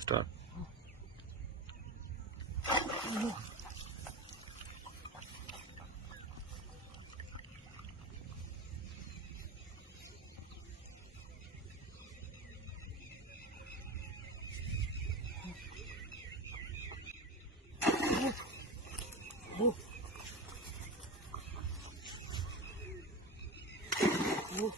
Start. Whoa. Whoa.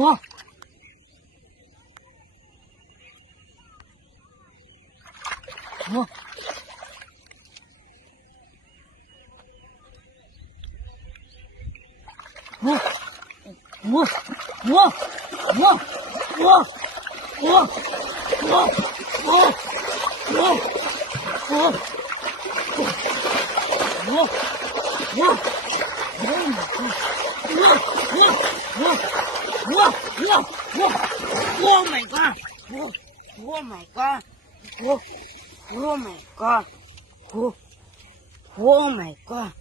Whoa. Whoa. Whoa. Whoa. Whoa. Whoa. Whoa. Whoa. Whoa. Whoa. Whoa. Whoa. Whoa. Whoa. Whoa. Whoa. Oh my God. Whoa. Oh my God. Whoa. Oh my God. Whoa. Oh my God.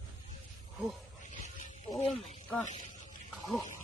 Oh my God. Oh.